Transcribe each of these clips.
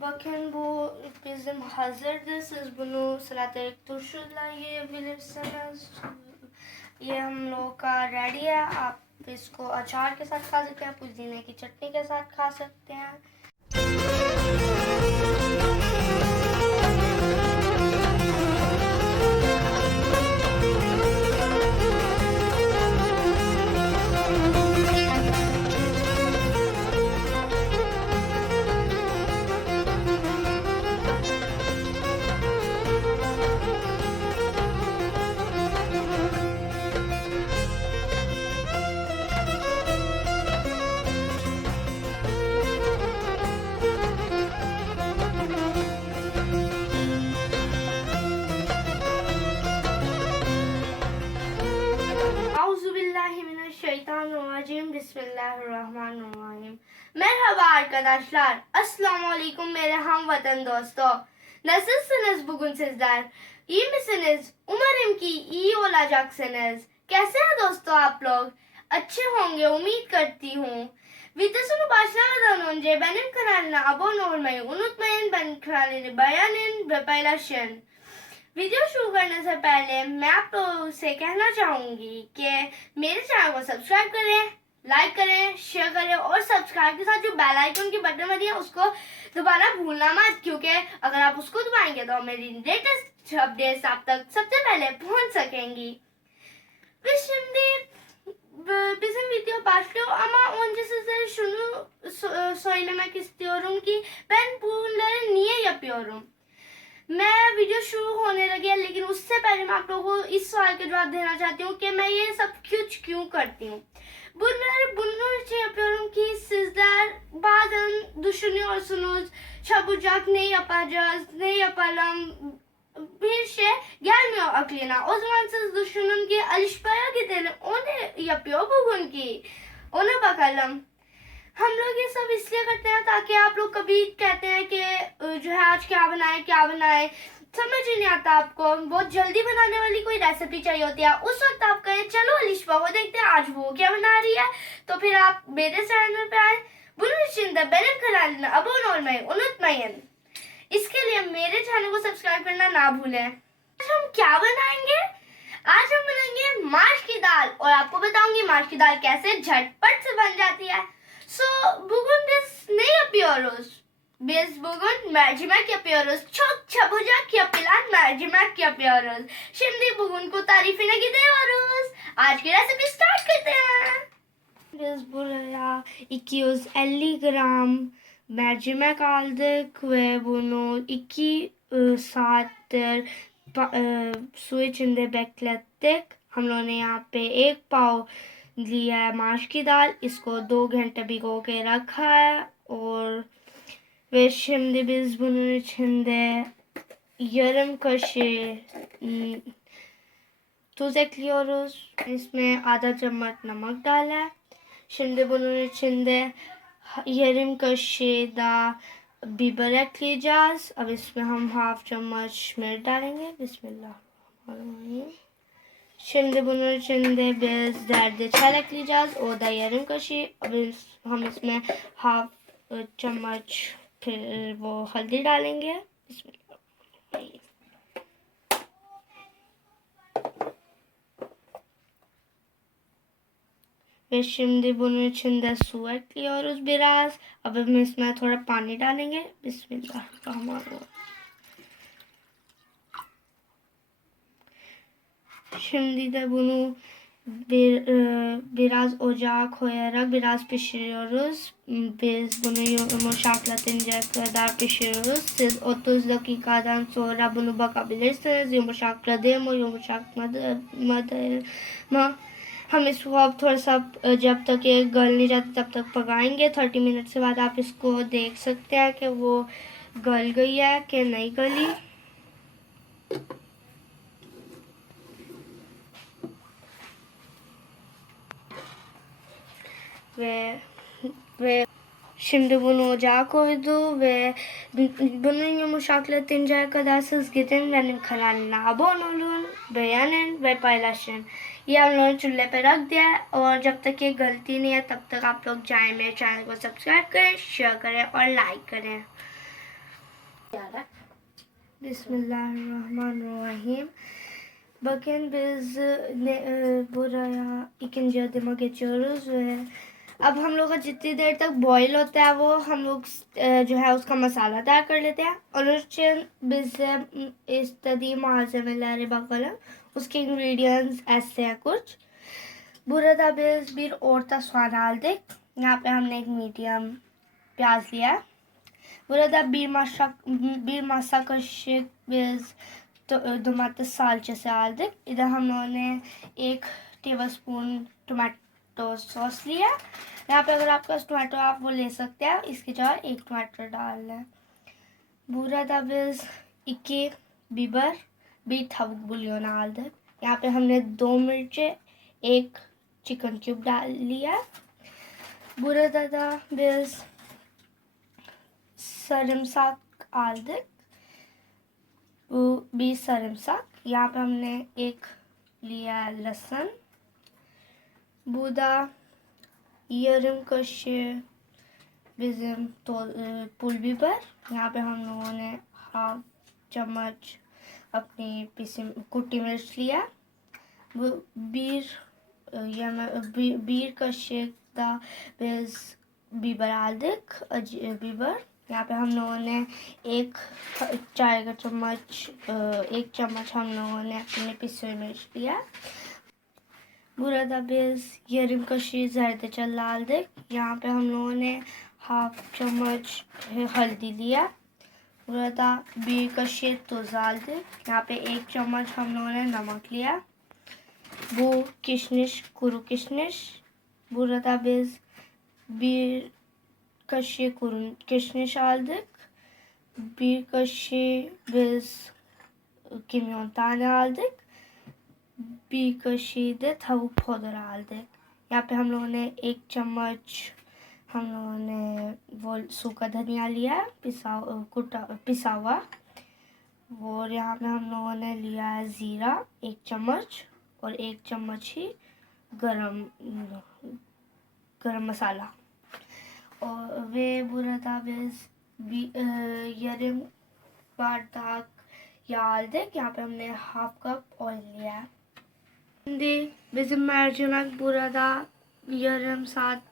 Bakın bu bizim hazırdır. Bunu salatı turşuyla yiyebilirsiniz. ये हम लोग का रेडी है। आप इसको अचार के साथ खा सकते हैं, पुदीने की चटनी के साथ खा सकते हैं। Euzubillahimineşşeytanirracim. Bismillahirrahmanirrahim. Merhaba arkadaşlar. Assalamu alaikum मेरे हमवतन दोस्तों. Nasılsınız bugün sizler? İyi misiniz? Umarım ki iyi olacaksınız. कैसे हैं दोस्तों आप लोग? अच्छे होंगे उम्मीद करती हूँ. Videosunu başlamadan önce benim kanalıma abone olmayı unutmayın. Benim kanalımı beğenin ve paylaşın. Video शुरू करने से पहले मैं आप लोगों से कहना चाहूंगी कि मेरे चैनल को सब्सक्राइब करें, लाइक करें, शेयर करें और सब्सक्राइब के साथ जो बेल आइकन की बटन बनी है उसको दोबारा भूलना मत, क्योंकि अगर आप उसको दबाएंगे तो मेरी लेटेस्ट अपडेट्स आप तक सबसे पहले पहुंच सकेंगी. Şimdi bizim video başlıyor ama önce sizlere şunu söylemek istiyorum ki ben bunları niye yapıyorum. मैं वीडियो शुरू होने लगी है, लेकिन उससे पहले मैं आप लोगों को इस सवाल का जवाब देना चाहती हूँ कि मैं ये सब क्यों करती hूँ. Bunun için yapıyorum ki sizler bazen düşünüyorsunuz çabucak ne yapacağız, ne yapalım, bir şey gelmiyor aklına. O zaman siz düşünün ki alışverişe gidelim, o ne yapıyor bugün ki, ona bakalım. हम लोग ये सब इसलिए करते हैं ताकि आप लोग कभी कहते हैं कि जो है आज क्या बनाए समझ ही नहीं आता आपको, बहुत जल्दी बनाने वाली कोई रेसिपी चाहिए होती है. उस वक्त आप कहें चलो अलिशा वो देखते हैं आज वो क्या बना रही है, तो फिर आप मेरे चैनल पे आए. Bunun için de benim kanalıma abone olmayı unutmayın. इसके लिए मेरे चैनल को सब्सक्राइब करना ना भूलें. आज हम क्या बनाएंगे? आज हम बनाएंगे माश की दाल और आपको बताऊंगी माश की दाल कैसे झटपट से बन जाती है. Bugün biz ne yapıyoruz? Biz bugün mercimek yapıyoruz. Çok çabucak yapılan mercimek yapıyoruz. Şimdi bugünkü tarifine gidiyoruz. आज की रेसिपी स्टार्ट करते हैं. Biz buraya 250 gram mercimek aldık ve bunu 2 saattir su içinde beklettik. हम लोगों ने यहाँ पे 1 पाव लिया है माश की दाल, इसको 2 घंटे भिगो के रखा है. और ve şimdi biz bunun içinde yarım kaşığı tuz ekliyoruz. इसमें आधा चम्मच नमक डाला है. Şimdi bunun içinde yarım kaşığı da biber ekleyeceğiz. अब इसमें हम हाफ चम्मच मिर्च डालेंगे. बिस्मिल्लाहिर्रहमानिर्रहीम. Şimdi bunun içinde biz zerdeçal ekleyeceğiz. O da yarım kaşığı. हम इसमें हाफ चम्मच फिर वो हल्दी डालेंगे. ve şimdi bunun içinde su ekliyoruz biraz. अब हम इसमें थोड़ा पानी डालेंगे. बिस्मिल्लाहिर्रहमानिर्रहीम. Şimdi de bunu biraz ocağa koyarak biraz pişiriyoruz. Biz bunu yumuşaklatıncaya kadar pişiriyoruz. Siz 30 dakikadan sonra bunu bakabilirsiniz. Yumuşakladı mı, yumuşakmadı mı? हम इसको अब थोड़ा सा जब तक ये गल नहीं जाती तब तक पकाएंगे. 30 मिनट से बाद आप इसको देख सकते हैं कि वो गल गई है कि नहीं गली. ve şimdi bunu ocağa koydu ve bunun yumuşaklatıncaya kadar siz gidin benim kanalıma abone olun, beğenin ve paylaşın. ये हम लोगों ने चूल्हे पे रख दिया है और जब तक ये गलती नहीं है तब तक आप लोग जाएं मेरे चैनल को सब्सक्राइब करें, शेयर करें और लाइक करें. Bismillahirrahmanirrahim. Bakın biz buraya ikinci adıma geçiyoruz ve अब हम लोग का जितनी देर तक बॉईल होता है वो हम लोग जो है उसका मसाला तैयार कर लेते हैं. Onun için bize istediğim malzemeleri bakalım. उसके ingredients ऐसे हैं कुछ. Burada biz bir orta soğan aldık. यहाँ पे हमने एक मीडियम प्याज लिया है. Burada bir masa kaşık biz domates salçası aldık. इधर हम लोगों ने 1 टेबलस्पून टोमेटो सॉस लिया. यहाँ पे अगर आपके पास टमाटो आप वो ले सकते हैं. इसकी जगह 1 टमाटर डाल लें. Burada biz 2 biber, bir tavuk bulyonu aldık. यहाँ पे हमने 2 मिर्चे, 1 चिकन क्यूब डाल लिया. Burada da biz sarımsak aldık. Bu bir sarımsak. यहाँ पे हमने 1 लिया लहसुन. Bu da yarım kaşığı bizim pul biber. यहाँ पे हम लोगों ने हाफ चम्मच अपनी कुटी मिर्च लिया. Bu bir kaşık da biz biber aldık. Acı biber. यहाँ पे हम लोगों ने 1 चाय का चम्मच 1 चम्मच हम लोगों ने अपने पिसी हुई मिर्च लिया. Burada biz yarım kaşığı zerdeçal aldık. यहाँ पे हम लोगों ने हाफ चम्मच हल्दी लिया. Burada bir kaşığı tuz aldık. यहाँ पे 1 चम्मच हम लोगों ने नमक लिया. Bu kişniş, kuru kişniş. Burada biz bir kaşığı kuru kişniş aldık. Bir kaşığı biz kimyon tane aldık. Bir kaşığı da tavuk powder aldık. यहाँ पे हम लोगों ने 1 चम्मच हम लोगों ने वो सूखा धनिया लिया पिसा हुआ. और यहाँ पे हम लोगों ने लिया है ज़ीरा 1 चम्मच और 1 चम्मच ही गरम मसाला. Ve burada biz yarım bardak yağ aldık. यहाँ पे हमने हाफ कप ऑयल लिया. Şimdi bizim mercimek burada yarım saat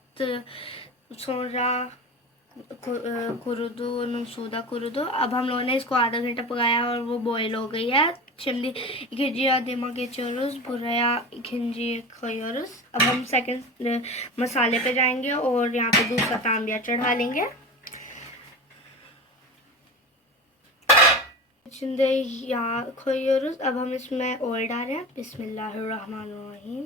sonra kurudu, onun suda kurudu. अब हम लोगों ने इसको आधा घंटा पकाया और वो बॉईल हो गई है. Şimdi ikinci adıma geçiyoruz. Buraya ikinci koyuyoruz. अब हम सेकंड मसाले पे जाएंगे और यहाँ पे दूसरा तांबिया चढ़ा लेंगे. Şimdi yağ koyuyoruz. अब हम इसमें ऑयल डाल रहे हैं. बिस्मिल्लाहिर्रहमानिर्रहीम.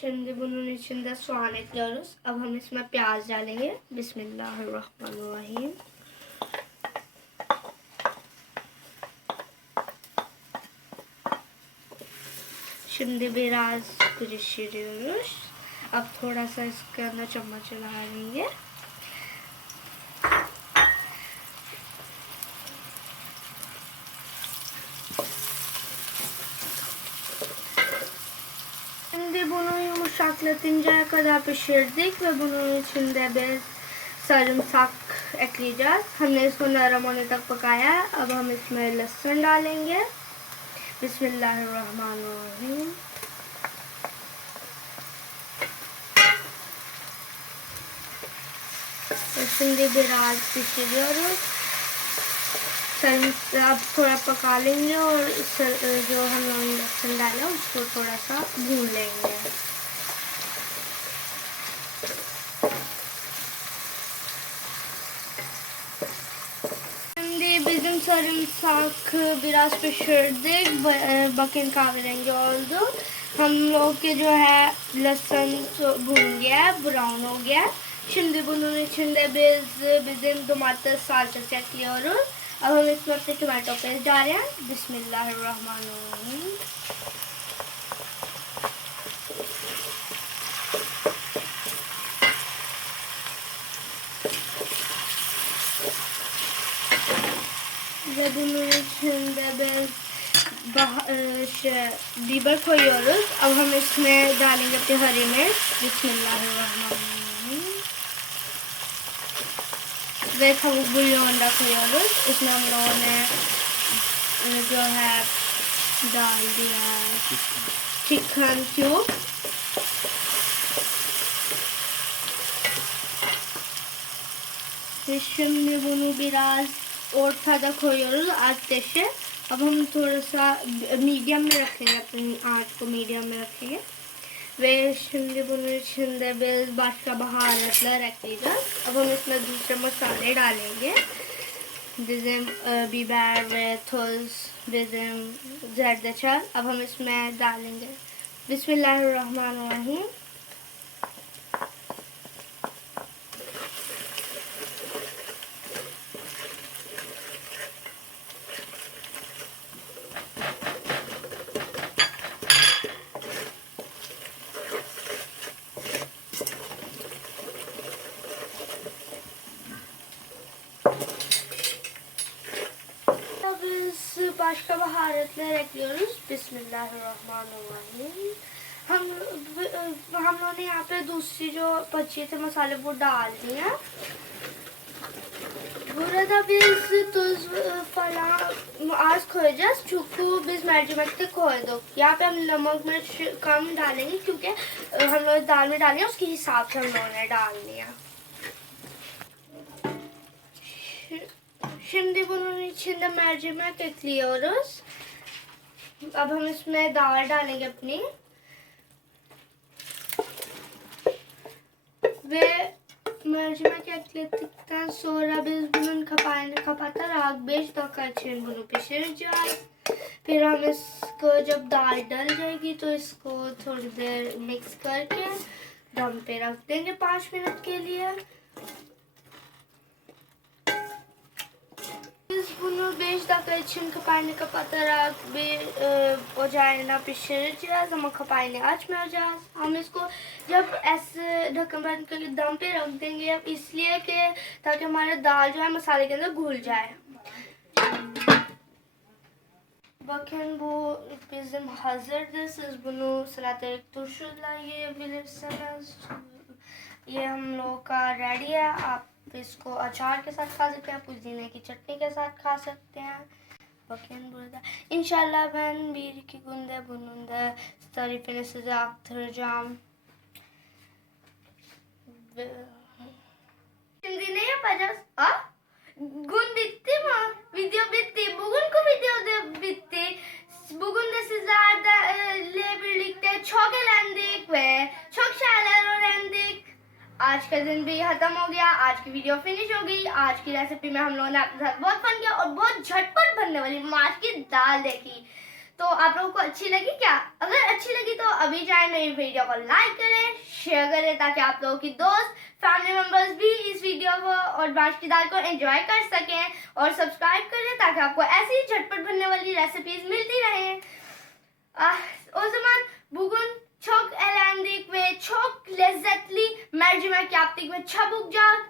Şimdi bunun içinde soğan ekliyoruz. अब हम इसमें प्याज डालेंगे. बिस्मिल्लाहिर्रहमानिर्रहीम. Şimdi biraz pişiriyoruz. अब थोड़ा सा इसके अंदर चम्मच चला देंगे. Şimdi bunu yumuşaklatıncaya kadar pişirdik ve bunun içinde biz sarımsak ekleyeceğiz. हमने इसको नरम होने तक पकाया है. अब हम इसमें लहसुन डालेंगे. बिस्मिल्लाहिर्रहमानिर्रहीम. Şimdi biraz pişiriyoruz. अब थोड़ा पका लेंगे और जो हम लोग लहसुन डाला उसको थोड़ा सा भून लेंगे. Şimdi bizim sarımsak biraz pişirdik. Bakın kahverengi oldu. हम लोग के जो है लहसुन भून गया है, ब्राउन हो गया. Şimdi bunun içinde biz bizim domates salçası ekliyoruz. अब हम इसमें अपने टमाटो पेस्ट डाल रहे हैं. बिस्मिल्लाहिर्रहमानिर्रहीम. Ve bunun içinde biz Bieber koyuyoruz. अब हम इसमें डालेंगे अपनी हरी मिर्च। बिस्मिल्लाहिर्रहमानिर्रहीम। वे tavuk बुलियन koyuyoruz। इसमें हम लोगों ने जो है डाल दिया chicken cube. Şimdi bunu biraz ortada koyuyoruz ateşe. अब हम थोड़ा सा मीडियम में रखेंगे, अपनी आँच को मीडियम में रखेंगे। वे şimdi bunun içinde biz başka baharatlar ekleyeceğiz. अब हम इसमें दूसरे मसाले डालेंगे, bizim biber ve tuz, bizim zerdeçal। अब हम इसमें डालेंगे बिस्मिल्लाहिर्रहमानिर्रहीम। başka baharatlar ekliyoruz। बिस्मिल्लाहिर्रहमानिर्रहीम। हम लोगों ने यहाँ पे दूसरी जो बचे थे मसाले वो डाल दिए। Burada biz tuz falan az koyacağız çünkü biz mercimek de koyduk। यहाँ पे हम नमक मिर्च कम डालेंगे क्योंकि हम लोग दाल में डालेंगे, उसके हिसाब से हम लोगों ने डाल दिया। Şimdi bunun içinde mercimek ekliyoruz। अब हम इसमें दाल डालेंगे अपनी ve mercimek ekledikten sonra biz bunun kapağını kapatarak 5 dakika için bunu pişireceğiz। फिर हम इसको जब दाल डल जाएगी तो इसको थोड़ी देर मिक्स करके दम पे रख देंगे 5 मिनट के लिए। Biz bunu 5 dakika için kapağını kapatarak bir ocağına pişireceğiz ama kapağını açmayacağız। हम इसको जब ऐसे ढक्कन बंद करके दम पे रख देंगे इसलिए कि ताकि हमारा दाल जो है मसाले के अंदर घुल जाए। Bakın bu bizim hazırdır। Siz bunu salatik turşuyla yiyebilirsiniz। ये हम लोग का रेडी है। आप इसको अचार के साथ खा सकते हैं, पुदीने की चटनी के साथ खा सकते हैं। Bakın burada. İnşallah ben bir iki günde bunun da tarifini size aktaracağım. Şimdi ne yapacağız? Gün bitti mi? Video bitti. Bugünkü video da bitti. Bugün de sizlerle birlikte çok eğlendik ve çok şeyler öğrendik। आज का दिन भी खत्म हो गया, आज की video finish हो गई। आज की रेसिपी में हम लोगों ने आपके साथ बहुत फन किया और बहुत झटपट बनने वाली माश की दाल देखी। तो आप लोगों को अच्छी लगी क्या? अगर अच्छी लगी तो अभी जाए मेरी वीडियो को लाइक करें, शेयर करें ताकि आप लोगों की दोस्त फैमिली मेंबर्स भी इस वीडियो को और माश की दाल को एंजॉय कर सकें, और सब्सक्राइब करें ताकि आपको ऐसी झटपट बनने वाली रेसिपीज मिलती रहें। O zaman bugün çok eğlendik ve çok lezzetli mercimek yaptık ve çabucak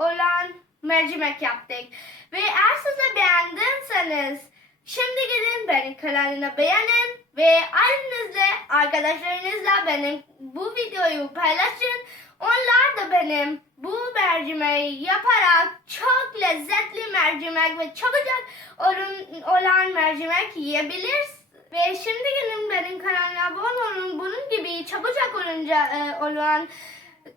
olan mercimek yaptık. Ve eğer siz de beğendiyseniz şimdi gidin benim kanalımı beğenin ve ailenizle, arkadaşlarınızla benim bu videoyu paylaşın. Onlar da benim bu mercimeği yaparak çok lezzetli mercimek ve çabucak olan mercimek yiyebilirsiniz. Ve şimdi gelin benim kanalıma abone olun. Bunun gibi çabucak olan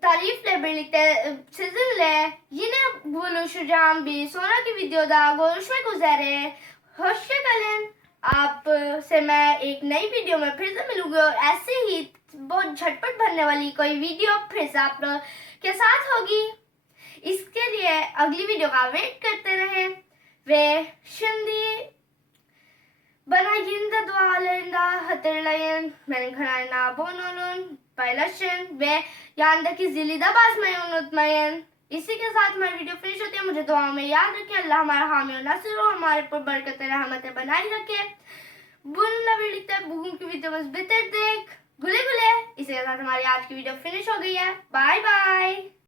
tarifle birlikte sizinle yine buluşacağım bir sonraki videoda görüşmek üzere. होशा कलन आपसे मैं एक नई video में फिर से मिलूंगी और ऐसे ही बहुत झटपट बनने वाली कोई वीडियो फिर से आप लोग के साथ होगी। इसके लिए अगली वीडियो का वेट करते रहें। वे şimdi bana yine de dualarında hatırlayın. Benim kanalıma abone olun, paylaşın ve yandaki zili de basmayı unutmayın। इसी के साथ हमारी वीडियो फिनिश होती है। मुझे दुआ में याद रखें। अल्लाह हमारा हामी और नासिर हो, हमारे पर बरकत रहमतें बनाई रखे। Bununla birlikte bugünkü videomuz bitirdik. Güle güle. इसी के साथ हमारी आज की वीडियो फिनिश हो गई है। Bye bye.